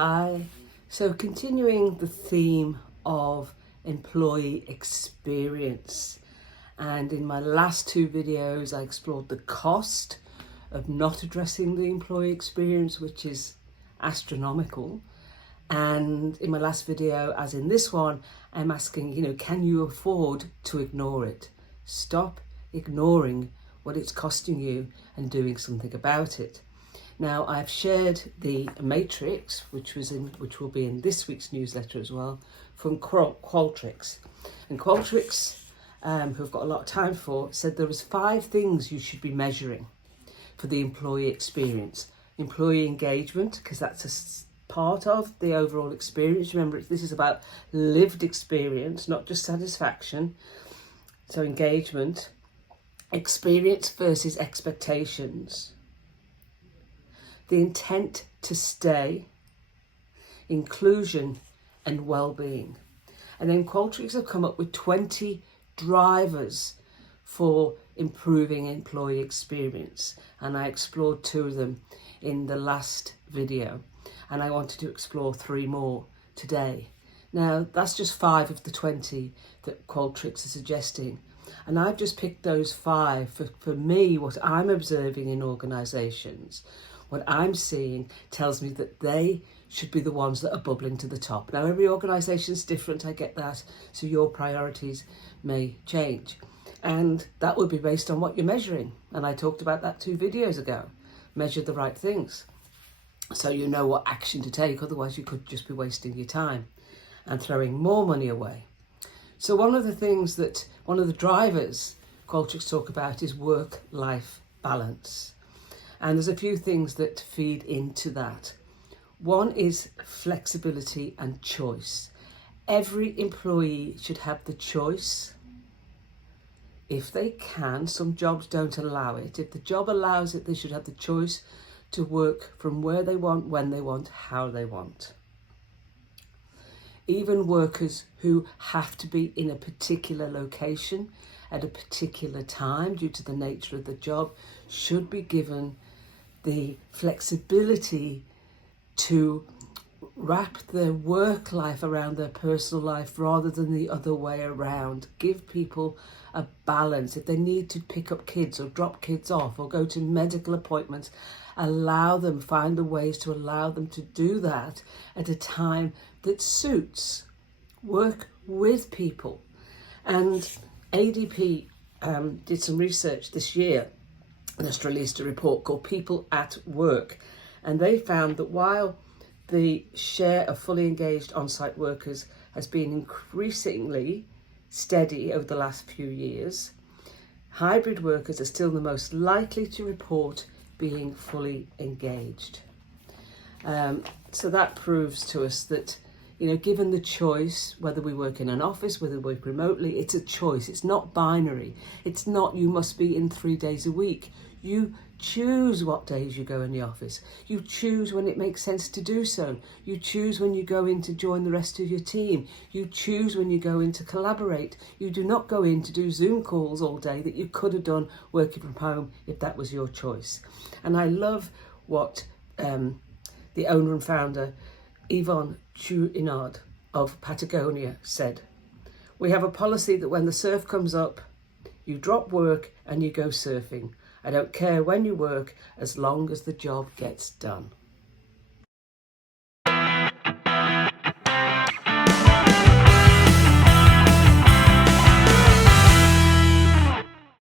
Hi. So continuing the theme of employee experience, and in my last two videos I explored the cost of not addressing the employee experience, which is astronomical. And in my last video, as in this one, I'm asking, can you afford to ignore it? Stop ignoring what it's costing you and doing something about it. Now, I've shared the matrix, which will be in this week's newsletter as well, from Qualtrics. And Qualtrics, who've got a lot of time for, said there was 5 things you should be measuring for the employee experience. Employee engagement, because that's a part of the overall experience. Remember, this is about lived experience, not just satisfaction. So engagement, experience versus expectations, the intent to stay, inclusion and well-being. And then Qualtrics have come up with 20 drivers for improving employee experience. And I explored 2 of them in the last video. And I wanted to explore 3 more today. Now, that's just 5 of the 20 that Qualtrics are suggesting. And I've just picked those 5 for me, what I'm observing in organisations. What I'm seeing tells me that they should be the ones that are bubbling to the top. Now, every organisation is different, I get that, so your priorities may change. And that will be based on what you're measuring. And I talked about that 2 videos ago. Measure the right things, so you know what action to take. Otherwise, you could just be wasting your time and throwing more money away. So one of the drivers Qualtrics talk about is work-life balance. And there's a few things that feed into that. One is flexibility and choice. Every employee should have the choice, if they can. Some jobs don't allow it. If the job allows it, they should have the choice to work from where they want, when they want, how they want. Even workers who have to be in a particular location at a particular time due to the nature of the job should be given the flexibility to wrap their work life around their personal life rather than the other way around. Give people a balance. If they need to pick up kids or drop kids off or go to medical appointments, find the ways to allow them to do that at a time that suits. Work with people. And ADP did some research this year and just released a report called People at Work. And they found that while the share of fully engaged on-site workers has been increasingly steady over the last few years, hybrid workers are still the most likely to report being fully engaged. So that proves to us that, given the choice, whether we work in an office, whether we work remotely, it's a choice. It's not binary. It's not you must be in 3 days a week. You choose what days you go in the office. You choose when it makes sense to do so. You choose when you go in to join the rest of your team. You choose when you go in to collaborate. You do not go in to do Zoom calls all day that you could have done working from home if that was your choice. And I love what the owner and founder, Yvon Chouinard of Patagonia, said. We have a policy that when the surf comes up, you drop work and you go surfing. I don't care when you work, as long as the job gets done.